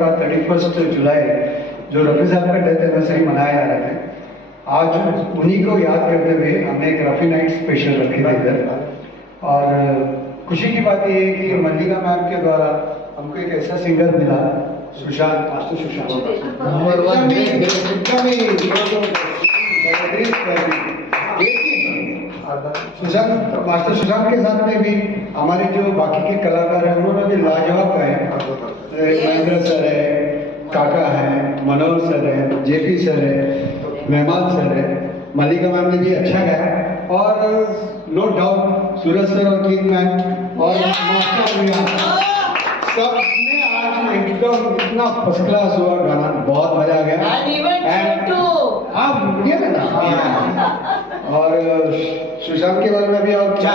का 31 जुलाई जो रफी साहब का डेथ एनिवर्सरी मनाया जा रहा था, आज उन्हीं को याद करते हुए हमने एक रफी नाइट स्पेशल रखी थी इधर। और खुशी की बात ये है कि मल्लिका मैम के द्वारा हमको एक ऐसा सिंगर मिला, सुशांत, मास्टर सुशांत सुशांत मास्टर सुशांत के साथ में भी हमारे जो बाकी के कलाकार हैं उन्होंने भी लाजवाब गाए। महेंद्र सर है, काका है, मनोहर सर है, जेपी सर है, मेहमान सर है, मल्लिका मैम ने भी अच्छा गाया और नो डाउट सूरज सर और किंग मैम और मास्टर भैया सबने आज एकदम इतना फर्स्ट क्लास हुआ गाना, बहुत मजा आ गया। हाँ ये ना और सुशांत के बारे में भी और क्या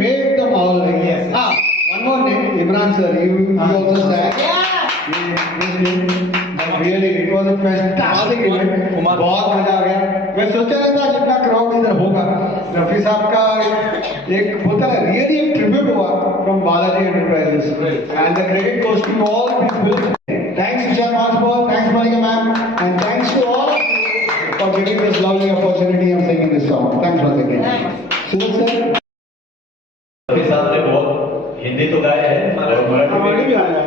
मेड द माहौल है। हाँ one more name, Imran sir, you also sang. Really, it was a fantastic event. बहुत मजा आ गया। मैं सोचा नहीं था जितना क्राउड इधर होगा। रफी साहब का एक होता है really एक tribute हुआ from Balaji Enterprises, and the credit goes to all people. Thanks Vijay Masbol, thanks Malika ma'am, and thanks to all of you for giving this lovely opportunity of singing this song. Thanks once again. Suraj sir. Rafi साहब ने बहुत हिंदी तो गाए हैं और मराठी भी आया,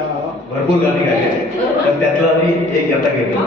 भरपूर गाने गाए हैं, तर त्यातला मी एक याचा घेतो।